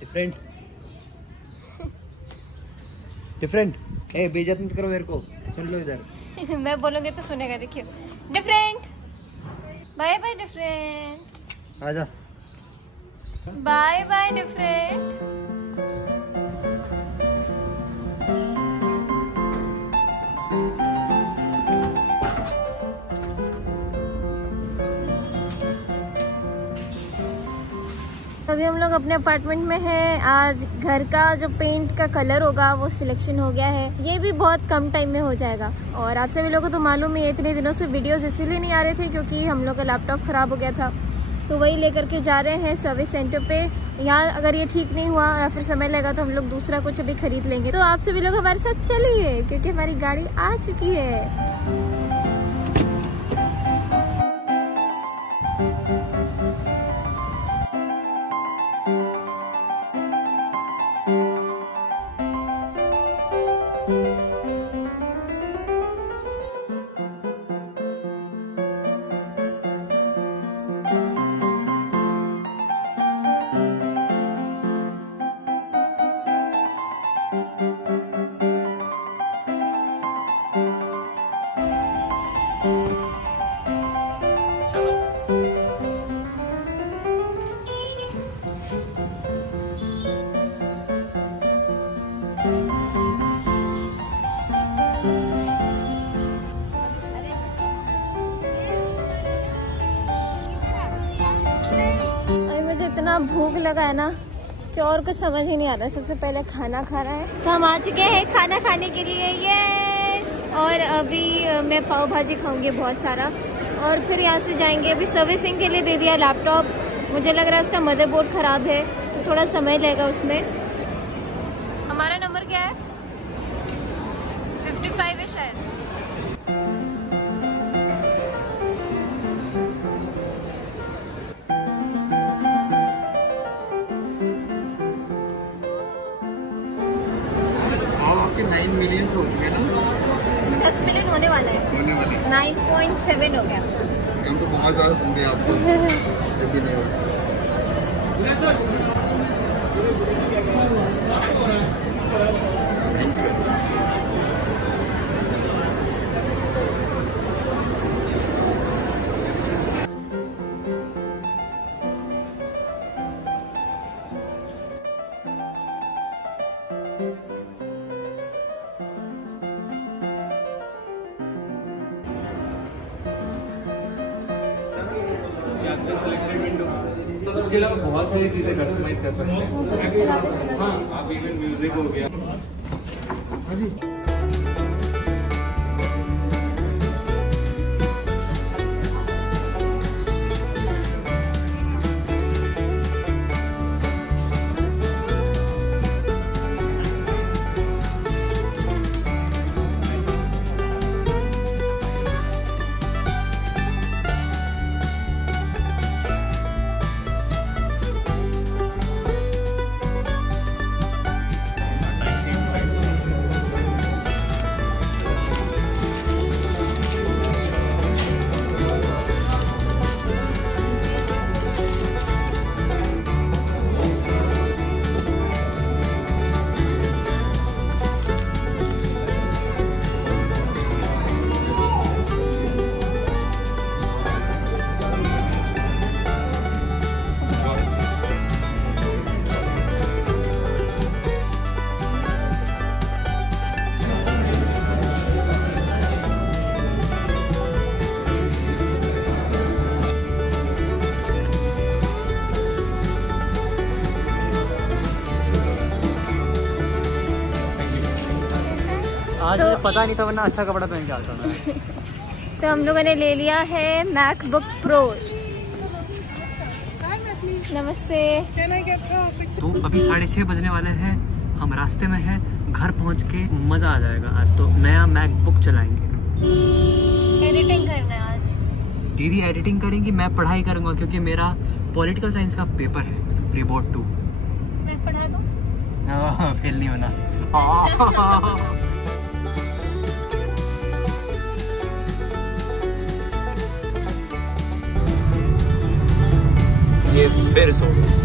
Different different. ए बेइज्जत मत करो मेरे को, सुन लो इधर। मैं बोलूंगी तो सुनेगा, देखियो। डिफरेंट, बाय बाय डिफरेंट, आजा। Bye bye different. अभी हम लोग अपने अपार्टमेंट में हैं। आज घर का जो पेंट का कलर होगा वो सिलेक्शन हो गया है। ये भी बहुत कम टाइम में हो जाएगा। और आप सभी लोगों को तो मालूम है इतने दिनों से वीडियोस इसीलिए नहीं आ रहे थे क्योंकि हम लोग का लैपटॉप खराब हो गया था, तो वही लेकर के जा रहे हैं सर्विस सेंटर पे। यहाँ अगर ये ठीक नहीं हुआ या फिर समय लगा तो हम लोग दूसरा कुछ अभी खरीद लेंगे। तो आप सभी लोग हमारे साथ चलिए क्योंकि हमारी गाड़ी आ चुकी है। इतना भूख लगा है ना कि और कुछ समझ ही नहीं आ रहा है। सबसे पहले खाना खाना है, तो हम आ चुके हैं खाना खाने के लिए। यस, और अभी मैं पाव भाजी खाऊंगी बहुत सारा, और फिर यहाँ से जाएंगे। अभी सर्विसिंग के लिए दे दिया लैपटॉप। मुझे लग रहा है उसका मदरबोर्ड खराब है तो थोड़ा समय लगेगा उसमें। हमारा नंबर क्या है? 55 है शायद। आपके 9 मिलियन हो चुके ना? 10 मिलियन होने वाला है। 9.7 हो गया। हम तो बहुत ज्यादा सुन रहे आपको। भी नहीं होता। सेलेक्टेड विंडो, तो उसके अलावा बहुत सारी चीजें कस्टमाइज कर सकते हैं। हाँ, आप इवन म्यूजिक हो गया। आज तो पता नहीं था, वरना अच्छा कपड़ा पहन के आता मैं। तो हम लोगों ने ले लिया है मैकबुक प्रो। नमस्ते। तो अभी 6:30 बजने वाले हैं, हम रास्ते में हैं। घर पहुंच के मजा आ जाएगा। आज तो नया मैकबुक चलाएंगे। एडिटिंग करना है आज। दीदी एडिटिंग करेंगी, मैं पढ़ाई करूंगा क्योंकि मेरा पॉलिटिकल साइंस का पेपर है, प्री बोर्ड 2। मैं पढ़ा दूं? फेल नहीं होना। ये फिर सो गया।